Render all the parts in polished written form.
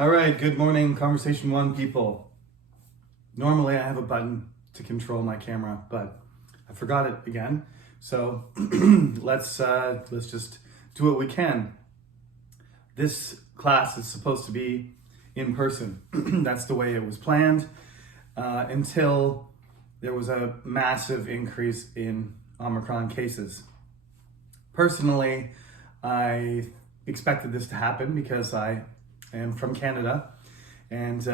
All right, good morning, Conversation One people. Normally I have a button to control my camera, but I forgot it again. So let's just do what we can. This class is supposed to be in person. That's the way it was planned until there was a massive increase in Omicron cases. Personally, I expected this to happen because I am from Canada, and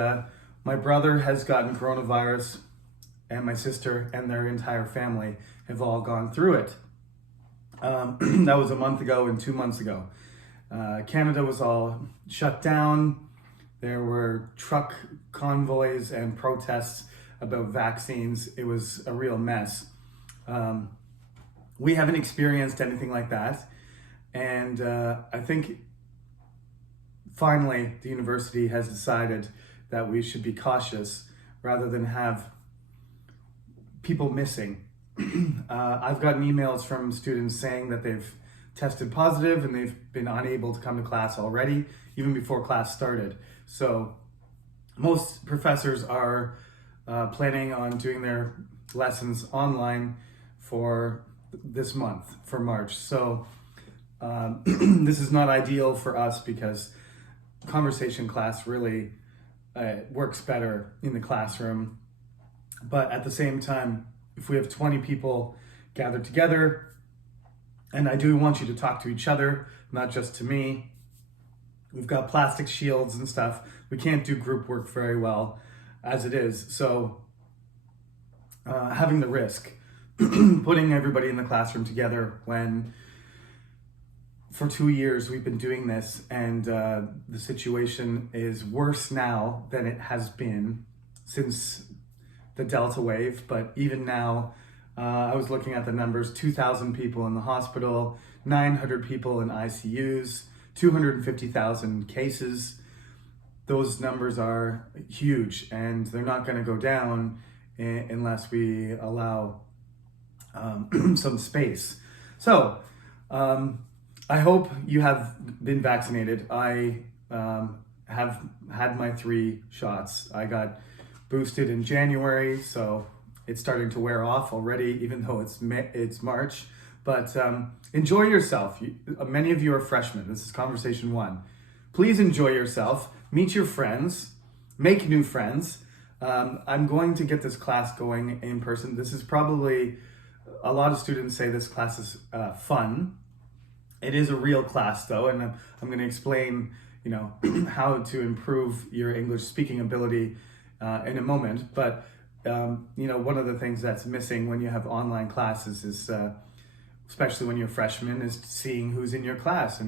my brother has gotten coronavirus, and my sister and their entire family have all gone through it. That was a month ago and 2 months ago. Canada was all shut down. There were truck convoys and protests about vaccines. It was a real mess. We haven't experienced anything like that, and I think finally the university has decided that we should be cautious rather than have people missing. I've gotten emails from students saying that they've tested positive and they've been unable to come to class already, even before class started. So most professors are planning on doing their lessons online for this month, for March. So this is not ideal for us because conversation class really works better in the classroom. But at the same time, if we have 20 people gathered together, and I do want you to talk to each other, not just to me. We've got plastic shields and stuff. We can't do group work very well as it is. So having the risk, putting everybody in the classroom together when for 2 years we've been doing this, and the situation is worse now than it has been since the Delta wave. But even now, I was looking at the numbers, 2,000 people in the hospital, 900 people in ICUs, 250,000 cases. Those numbers are huge, and they're not going to go down unless we allow some space. So I hope you have been vaccinated. I have had my 3 shots. I got boosted in January, so it's starting to wear off already, even though it's March. But enjoy yourself. Many of you are freshmen. This is Conversation One. Please enjoy yourself. Meet your friends. Make new friends. I'm going to get this class going in person. This is probably, a lot of students say this class is fun. It is a real class though, and I'm going to explain, how to improve your English speaking ability in a moment. But one of the things that's missing when you have online classes is, especially when you're freshmen, is seeing who's in your class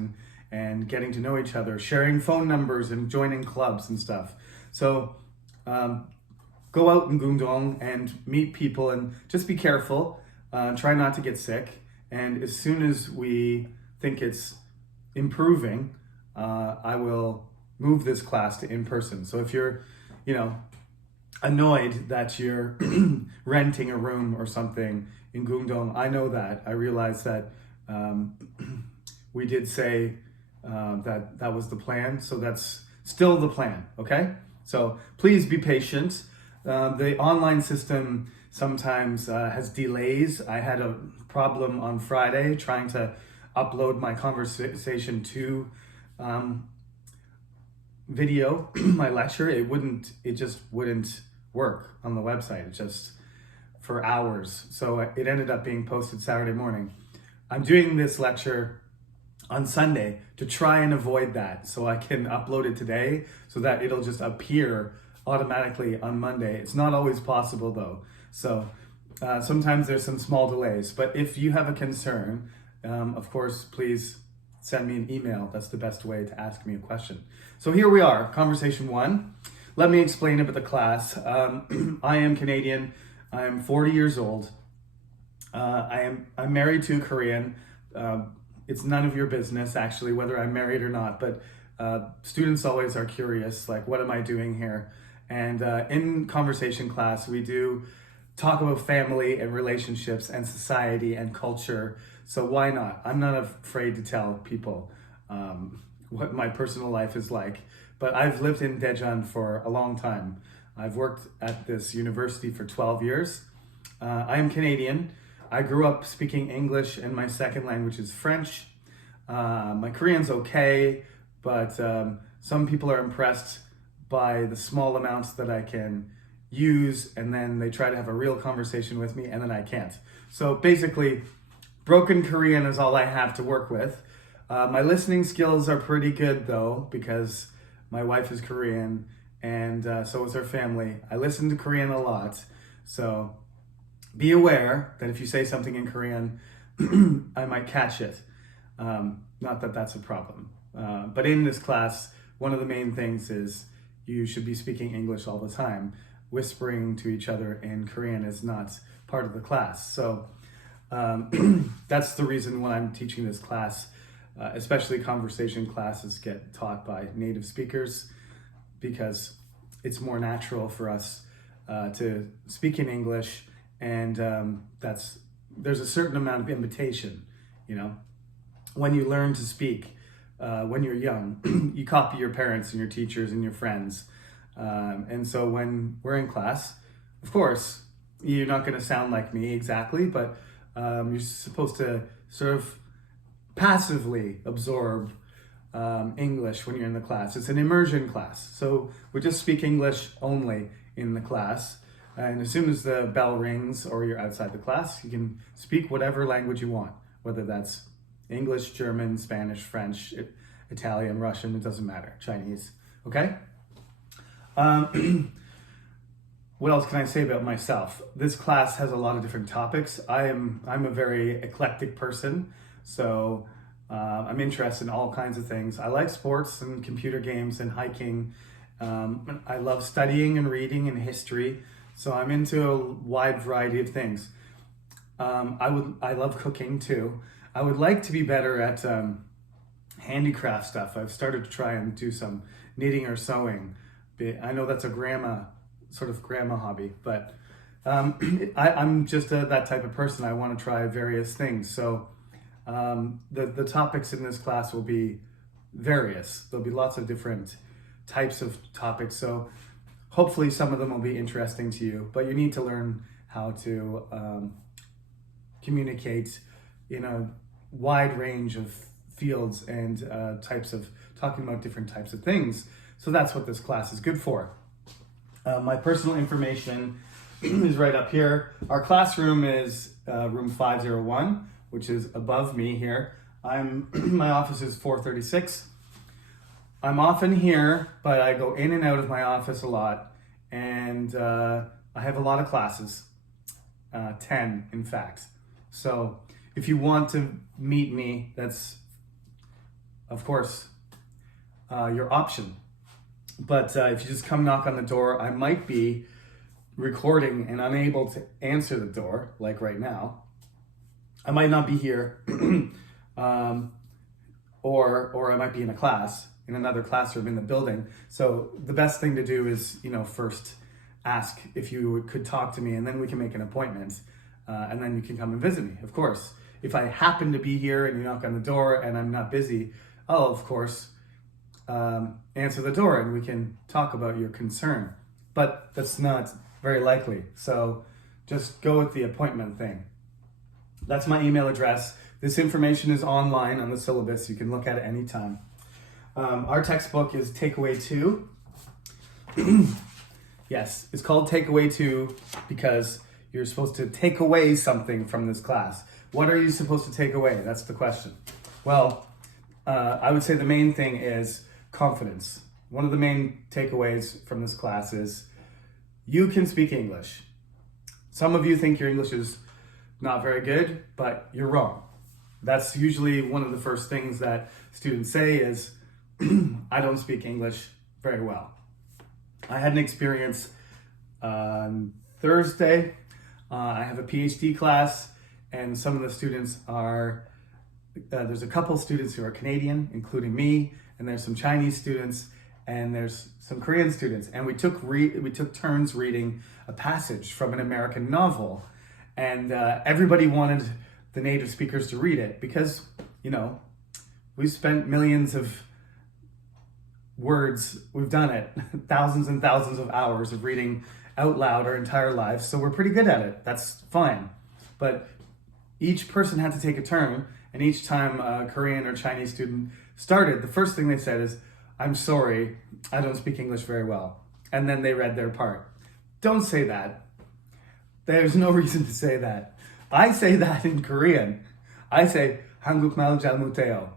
and getting to know each other, sharing phone numbers and joining clubs and stuff. So go out in Gungdong and meet people, and just be careful. Try not to get sick. And as soon as we think it's improving, I will move this class to in person. So if you're, annoyed that you're renting a room or something in Gungdong, I know that. I realize that we did say that was the plan, so that's still the plan, okay? So please be patient. The online system sometimes has delays. I had a problem on Friday trying to upload my conversation to video, my lecture. It just wouldn't work on the website. It just, for hours. So it ended up being posted Saturday morning. I'm doing this lecture on Sunday to try and avoid that, so I can upload it today so that it'll just appear automatically on Monday. It's not always possible though. So sometimes there's some small delays, but if you have a concern, of course, please send me an email. That's the best way to ask me a question. So here we are, Conversation One. Let me explain about the class. I am Canadian. I am 40 years old. I'm married to a Korean. It's none of your business, actually, whether I'm married or not, but students always are curious, like, what am I doing here? And in conversation class, we do talk about family and relationships and society and culture. So why not? I'm not afraid to tell people what my personal life is like. but I've lived in Daejeon for a long time. I've worked at this university for 12 years. I am Canadian. I grew up speaking English and my second language is French. My Korean's okay, but some people are impressed by the small amounts that I can use, and then they try to have a real conversation with me, and then I can't. So basically, broken Korean is all I have to work with. My listening skills are pretty good though, because my wife is Korean, and so is her family. I listen to Korean a lot, so be aware that if you say something in Korean, I might catch it. Not that that's a problem. But in this class, one of the main things is you should be speaking English all the time. Whispering to each other in Korean is not part of the class. So that's the reason when I'm teaching this class, especially conversation classes get taught by native speakers, because it's more natural for us to speak in English, and there's a certain amount of imitation, you know. When you learn to speak, when you're young, you copy your parents and your teachers and your friends. And so when we're in class, of course, you're not going to sound like me exactly, but you're supposed to sort of passively absorb English when you're in the class. It's an immersion class. So we just speak English only in the class. And as soon as the bell rings or you're outside the class, you can speak whatever language you want, whether that's English, German, Spanish, French, Italian, Russian, it doesn't matter, Chinese, okay? What else can I say about myself? This class has a lot of different topics. I'm a very eclectic person, so I'm interested in all kinds of things. I like sports and computer games and hiking. I love studying and reading and history, so I'm into a wide variety of things. I love cooking too. I would like to be better at handicraft stuff. I've started to try and do some knitting or sewing. I know that's a grandma hobby, but I'm just that type of person. I want to try various things. So the topics in this class will be various. There'll be lots of different types of topics. So hopefully some of them will be interesting to you, but you need to learn how to communicate in a wide range of fields and types of talking about different types of things. So that's what this class is good for. My personal information is right up here. Our classroom is room 501, which is above me here. My office is 436. I'm often here, but I go in and out of my office a lot, and I have a lot of classes, 10 in fact. So if you want to meet me, that's of course your option. But if you just come knock on the door, I might be recording and unable to answer the door, like right now. I might not be here, or I might be in a class, in another classroom in the building. So the best thing to do is, first ask if you could talk to me, and then we can make an appointment, and then you can come and visit me, of course. If I happen to be here and you knock on the door and I'm not busy, I'll, of course, answer the door and we can talk about your concern. But that's not very likely. So just go with the appointment thing. That's my email address. This information is online on the syllabus. You can look at it anytime. Our textbook is Takeaway 2. Yes, it's called Takeaway 2 because you're supposed to take away something from this class. What are you supposed to take away? That's the question. Well, I would say the main thing is confidence. One of the main takeaways from this class is you can speak English. Some of you think your English is not very good, but you're wrong. That's usually one of the first things that students say is, I don't speak English very well. I had an experience on Thursday. I have a PhD class, and some of the students are, there's a couple students who are Canadian, including me, and there's some Chinese students, and there's some Korean students. And we took turns reading a passage from an American novel, and everybody wanted the native speakers to read it because, we spent millions of words. We've done it. Thousands and thousands of hours of reading out loud our entire lives. So we're pretty good at it. That's fine. But each person had to take a turn. And each time a Korean or Chinese student started, the first thing they said is, "I'm sorry, I don't speak English very well." And then they read their part. Don't say that. There's no reason to say that. I say that in Korean. I say, 한국말 잘 못해요.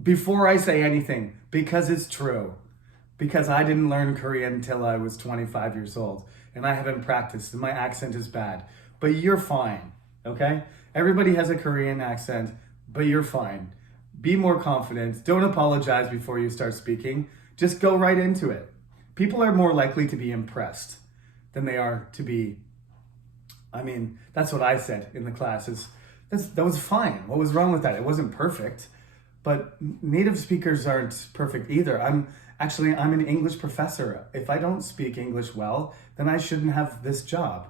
Before I say anything, because it's true. Because I didn't learn Korean until I was 25 years old. And I haven't practiced, and my accent is bad. But you're fine, okay? Everybody has a Korean accent, but you're fine. Be more confident. Don't apologize before you start speaking. Just go right into it. People are more likely to be impressed than they are to be, that's what I said in the classes. That was fine. What was wrong with that? It wasn't perfect, but native speakers aren't perfect either. I'm an English professor. If I don't speak English well, then I shouldn't have this job.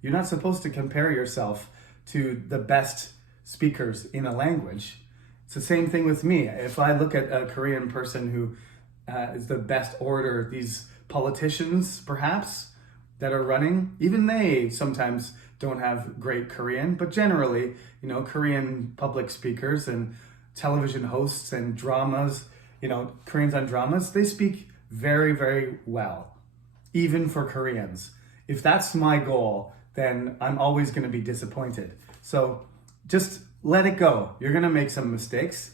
You're not supposed to compare yourself to the best speakers in a language. It's the same thing with me. If I look at a Korean person who is the best orator, these politicians perhaps that are running, even they sometimes don't have great Korean, but generally, Korean public speakers and television hosts and dramas, Koreans on dramas, they speak very, very well, even for Koreans. If that's my goal, then I'm always going to be disappointed. So just let it go. You're going to make some mistakes.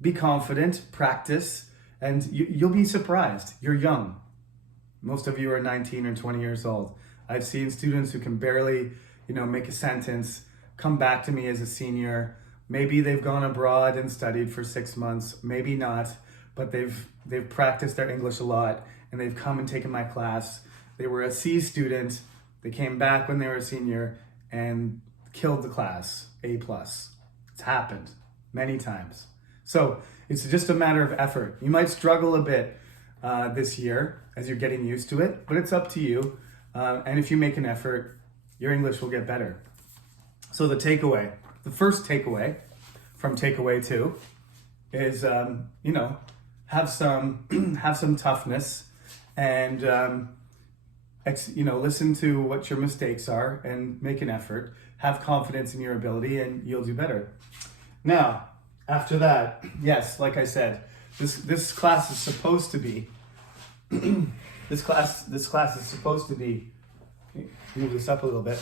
Be confident, practice, and you'll be surprised. You're young. Most of you are 19 or 20 years old. I've seen students who can barely, make a sentence, come back to me as a senior. Maybe they've gone abroad and studied for 6 months, maybe not, but they've practiced their English a lot, and they've come and taken my class. They were a C student. They came back when they were a senior and killed the class, A+. It's happened many times. So it's just a matter of effort. You might struggle a bit this year as you're getting used to it, but it's up to you. And if you make an effort, your English will get better. So the first takeaway from takeaway 2 is, have some toughness and, listen to what your mistakes are and make an effort. Have confidence in your ability and you'll do better. Now, after that, yes, like I said, this class is supposed to be, this class is supposed to be, move this up a little bit.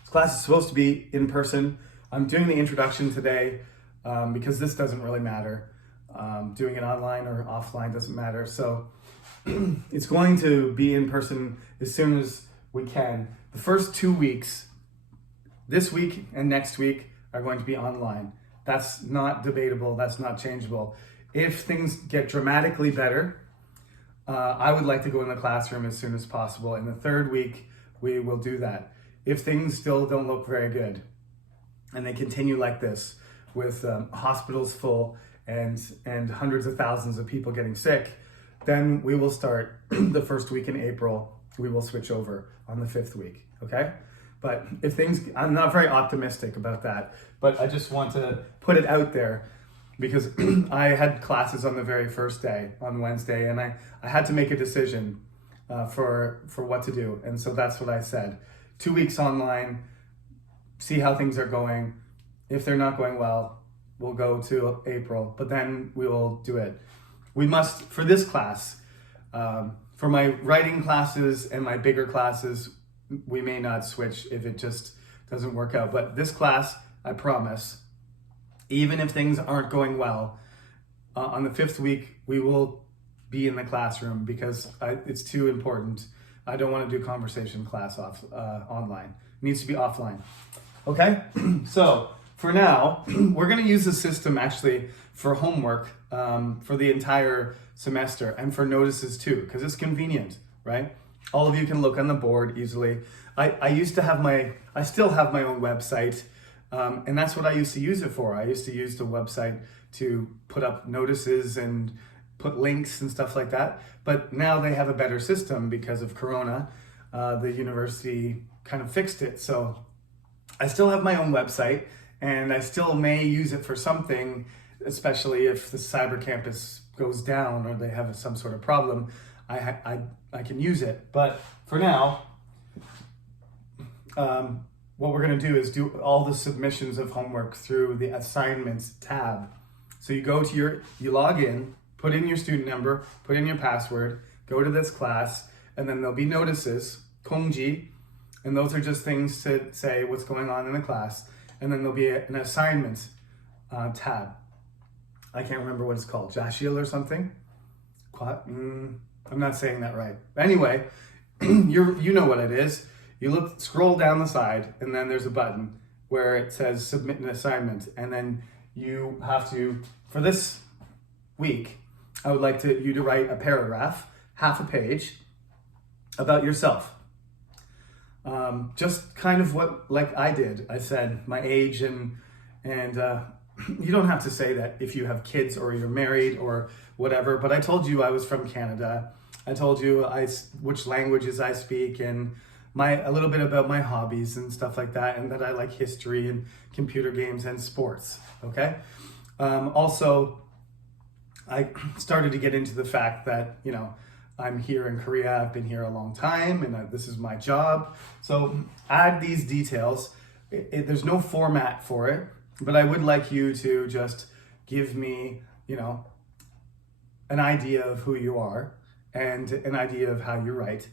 This class is supposed to be in person. I'm doing the introduction today because this doesn't really matter. Doing it online or offline doesn't matter. So it's going to be in person as soon as we can. The first 2 weeks, this week and next week, are going to be online. That's not debatable. That's not changeable. If things get dramatically better, I would like to go in the classroom as soon as possible. In the 3rd week, we will do that. If things still don't look very good and they continue like this with hospitals full and hundreds of thousands of people getting sick, then we will start the 1st week in April. We will switch over on the 5th week, okay? But I'm not very optimistic about that, but I just want to put it out there because I had classes on the very first day, on Wednesday, and I had to make a decision for what to do. And so that's what I said. 2 weeks online, see how things are going. If they're not going well, we'll go to April, but then we will do it. We must, for this class, for my writing classes and my bigger classes, we may not switch if it just doesn't work out. But this class, I promise, even if things aren't going well, on the 5th week, we will be in the classroom because it's too important. I don't want to do conversation class online. It needs to be offline. Okay? So for now, we're going to use the system actually for homework for the entire semester and for notices too, because it's convenient, right? All of you can look on the board easily. I still have my own website, and that's what I used to use it for. I used to use the website to put up notices and put links and stuff like that. But now they have a better system because of Corona. The university kind of fixed it. So I still have my own website, and I still may use it for something, especially if the cyber campus goes down or they have some sort of problem, I can use it. But for now, what we're going to do is do all the submissions of homework through the assignments tab. So you go to you log in, put in your student number, put in your password, go to this class, and then there'll be notices, Kongji, and those are just things to say what's going on in the class. And then there'll be an assignments tab. I can't remember what it's called, Jashil or something. I'm not saying that right. Anyway, you know what it is. You scroll down the side, and then there's a button where it says submit an assignment, and then you have to, for this week, I would like you to write a paragraph, half a page, about yourself. Just kind of like I did. I said my age and you don't have to say that if you have kids or you're married or whatever, but I told you I was from Canada. I told you which languages I speak and a little bit about my hobbies and stuff like that, and that I like history and computer games and sports, okay? Also, I started to get into the fact that, I'm here in Korea, I've been here a long time, and this is my job. So add these details. There's no format for it, but I would like you to just give me, an idea of who you are and an idea of how you write.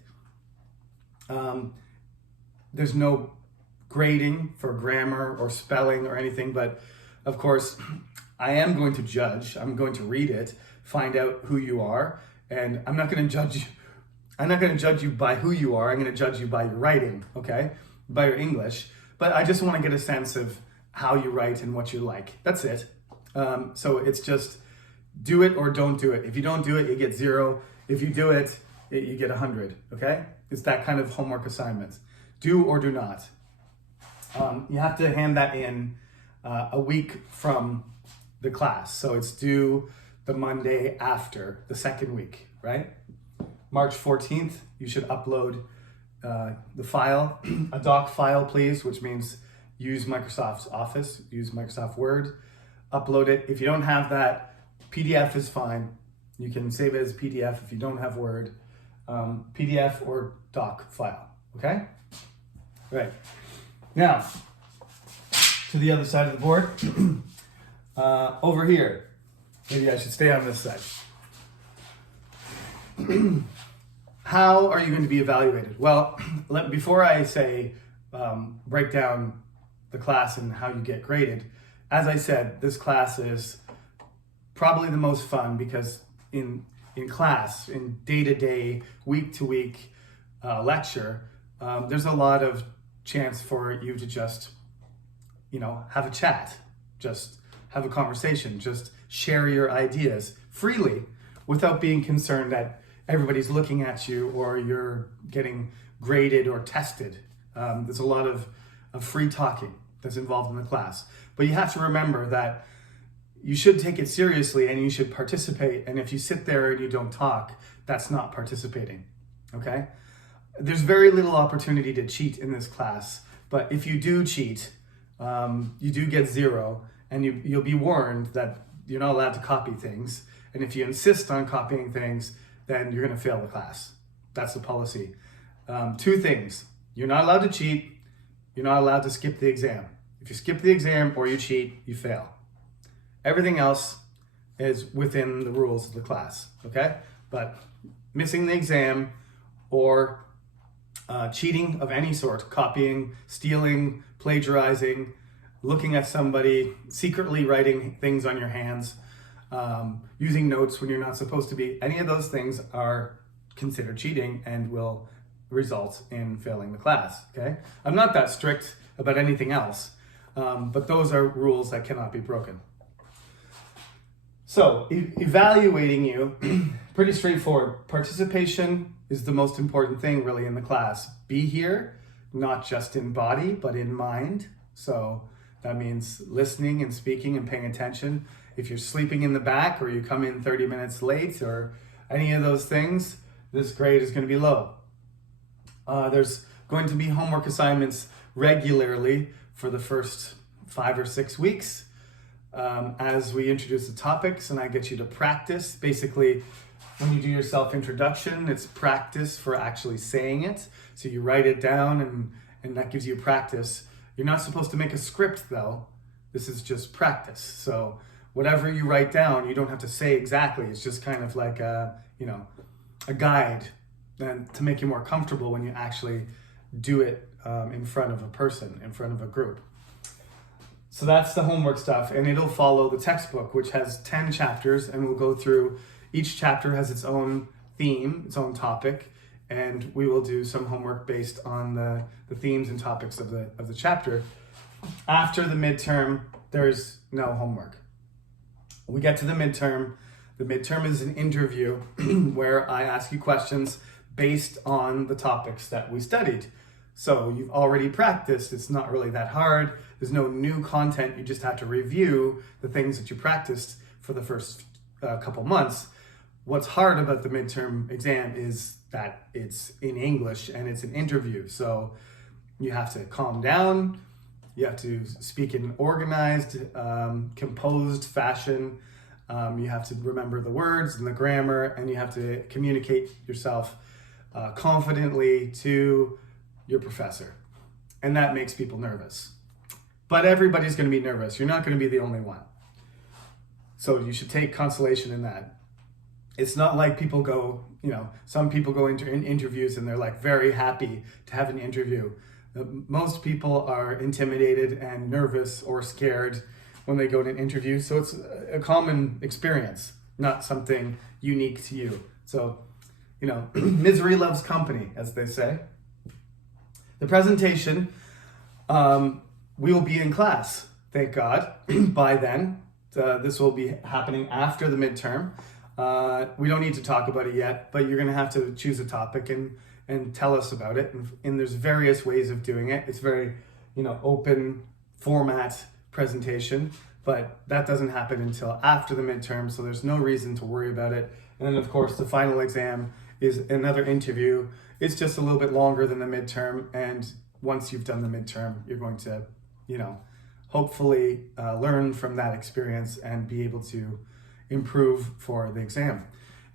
There's no grading for grammar or spelling or anything, but of course, I am going to judge. I'm going to read it, find out who you are, and I'm not going to judge you. I'm not going to judge you by who you are. I'm going to judge you by your writing, okay? By your English. But I just want to get a sense of how you write and what you like. That's it. So it's just do it or don't do it. If you don't do it, you get 0. If you do it, you get 100, okay? It's that kind of homework assignment. Do or do not. You have to hand that in a week from the class. So it's due the Monday after the second week, right? March 14th, you should upload the file, a doc file, please, which means use Microsoft Office, use Microsoft Word, upload it. If you don't have that, PDF is fine. You can save it as PDF if you don't have Word, PDF or doc file, okay? Right. Now, to the other side of the board, over here. Maybe I should stay on this side. How are you going to be evaluated? Well, before I say break down the class and how you get graded, as I said, this class is probably the most fun because in class, in day-to-day, week-to-week lecture, there's a lot of chance for you to just, have a chat, just have a conversation, just share your ideas freely without being concerned that everybody's looking at you or you're getting graded or tested. There's a lot of free talking that's involved in the class. But you have to remember that you should take it seriously and you should participate. And if you sit there and you don't talk, that's not participating, okay? There's very little opportunity to cheat in this class, but if you do cheat, you do get 0, and you'll be warned that you're not allowed to copy things. And if you insist on copying things, then you're gonna fail the class. That's the policy. 2 things, you're not allowed to cheat, you're not allowed to skip the exam. If you skip the exam or you cheat, you fail. Everything else is within the rules of the class, okay? But missing the exam or cheating of any sort, copying, stealing, plagiarizing, looking at somebody, secretly writing things on your hands, using notes when you're not supposed to be, any of those things are considered cheating and will result in failing the class, okay? I'm not that strict about anything else, but those are rules that cannot be broken. So, evaluating you, pretty straightforward. Participation is the most important thing really in the class. Be here, not just in body, but in mind. So that means listening and speaking and paying attention. If you're sleeping in the back or you come in 30 minutes late or any of those things, this grade is going to be low. There's going to be homework assignments regularly for the first 5 or 6 weeks. as we introduce the topics, and I get you to practice. Basically, when you do your self-introduction, it's practice for actually saying it. So you write it down, and that gives you practice. You're not supposed to make a script, though. This is just practice. So whatever you write down, you don't have to say exactly. It's just kind of like a guide, and to make you more comfortable when you actually do it in front of a person, in front of a group. So that's the homework stuff, and it'll follow the textbook, which has 10 chapters, and we'll go through, each chapter has its own theme, its own topic, and we will do some homework based on the themes and topics of the chapter. After the midterm, there's no homework. We get to the midterm. The midterm is an interview where I ask you questions based on the topics that we studied. So you've already practiced. It's not really that hard. There's no new content. You just have to review the things that you practiced for the first couple months. What's hard about the midterm exam is that it's in English and it's an interview. So you have to calm down. You have to speak in organized, composed fashion. You have to remember the words and the grammar, and you have to communicate yourself confidently to your professor. And that makes people nervous. But everybody's going to be nervous. You're not going to be the only one. So you should take consolation in that. It's not like people go, some people go into interviews and they're like very happy to have an interview. Most people are intimidated and nervous or scared when they go to an interview. So it's a common experience, not something unique to you. So, misery loves company, as they say. The presentation, we will be in class, thank God, by then. This will be happening after the midterm. We don't need to talk about it yet, but you're going to have to choose a topic and tell us about it. And there's various ways of doing it. It's very, open format presentation, but that doesn't happen until after the midterm, so there's no reason to worry about it. And then, of course, the final exam is another interview. It's just a little bit longer than the midterm, and once you've done the midterm, you're going to, hopefully learn from that experience and be able to improve for the exam.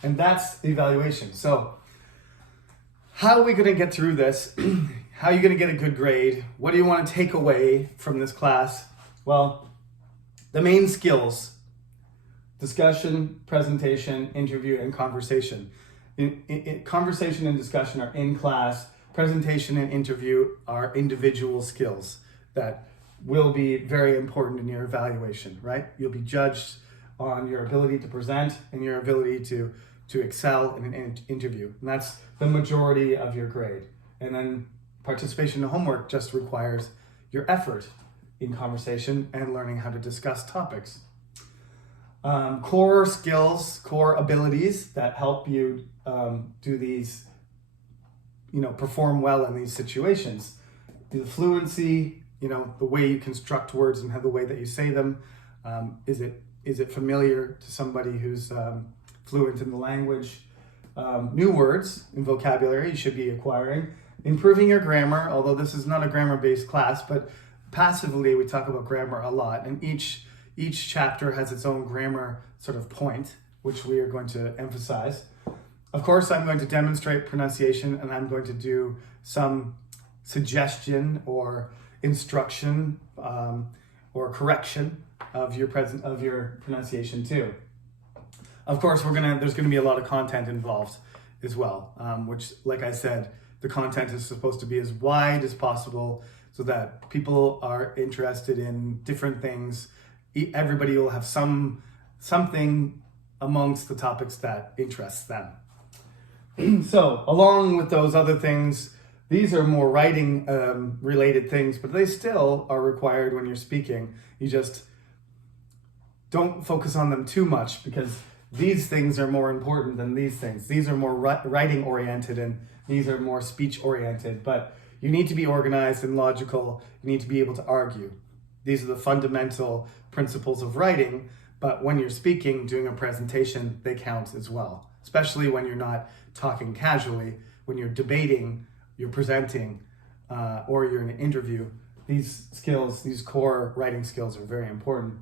And that's the evaluation. So how are we going to get through this? How are you going to get a good grade? What do you want to take away from this class? Well, the main skills: discussion, presentation, interview, and conversation. Conversation and discussion are in class. Presentation and interview are individual skills that will be very important in your evaluation, right? You'll be judged on your ability to present and your ability to excel in an interview. And that's the majority of your grade. And then participation in homework just requires your effort in conversation and learning how to discuss topics. Core skills, core abilities that help you do these, perform well in these situations. The fluency, the way you construct words and the way that you say them. Is it familiar to somebody who's fluent in the language? New words and vocabulary you should be acquiring. Improving your grammar, although this is not a grammar-based class, but passively we talk about grammar a lot, and each chapter has its own grammar sort of point, which we are going to emphasize. Of course, I'm going to demonstrate pronunciation, and I'm going to do some suggestion or instruction or correction of your pronunciation too. Of course, there's gonna be a lot of content involved as well, which, like I said, the content is supposed to be as wide as possible so that people are interested in different things. Everybody will have something amongst the topics that interests them. So, along with those other things, these are more writing related things, but they still are required when you're speaking. You just don't focus on them too much, because these things are more important than these things. These are more writing oriented and these are more speech oriented, but you need to be organized and logical. You need to be able to argue. These are the fundamental principles of writing, but when you're speaking, doing a presentation, they count as well, especially when you're not talking casually. When you're debating, you're presenting, or you're in an interview. These skills, these core writing skills are very important.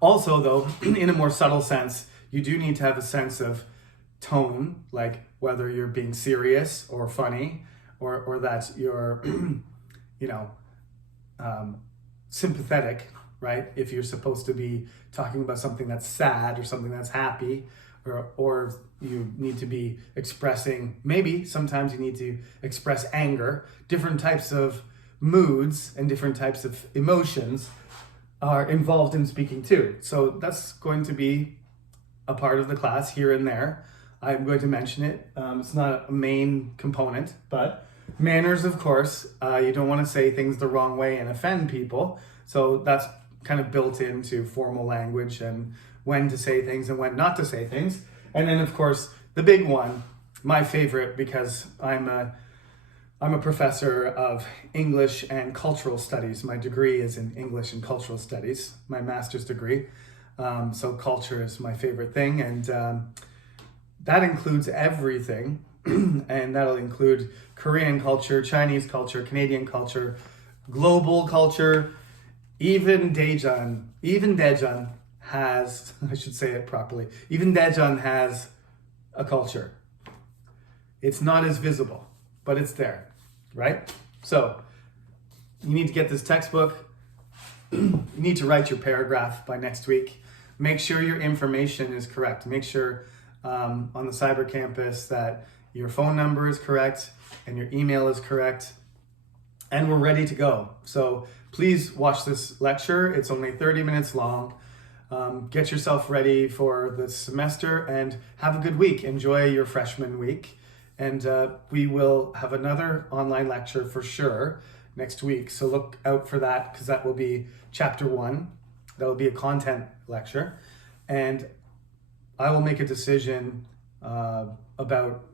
Also, though, in a more subtle sense, you do need to have a sense of tone, like whether you're being serious or funny, or that you're, you know, sympathetic, right? If you're supposed to be talking about something that's sad or something that's happy, or you need to be expressing, maybe sometimes you need to express anger. Different types of moods and different types of emotions are involved in speaking too. So that's going to be a part of the class here and there. I'm going to mention it. It's not a main component, but manners, of course. You don't want to say things the wrong way and offend people. So that's kind of built into formal language and when to say things and when not to say things. And then, of course, the big one, my favorite, because I'm a professor of English and Cultural Studies. My degree is in English and Cultural Studies, my master's degree. So culture is my favorite thing, and that includes everything. And that'll include Korean culture, Chinese culture, Canadian culture, global culture. Even Daejeon has, I should say it properly, even Daejeon has a culture. It's not as visible, but it's there, right? So you need to get this textbook. You need to write your paragraph by next week. Make sure your information is correct. Make sure on the cyber campus that your phone number is correct and your email is correct, and we're ready to go. So please watch this lecture. It's only 30 minutes long. Get yourself ready for the semester and have a good week. Enjoy your freshman week. And we will have another online lecture for sure next week. So look out for that, because that will be chapter 1. That will be a content lecture. And I will make a decision about,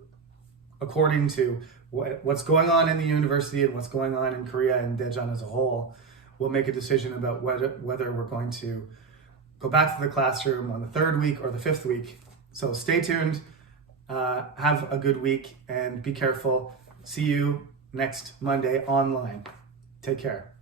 according to what's going on in the university and what's going on in Korea and Daejeon as a whole. We'll make a decision about whether we're going to go back to the classroom on the 3rd week or the 5th week. So stay tuned, have a good week, and be careful. See you next Monday online. Take care.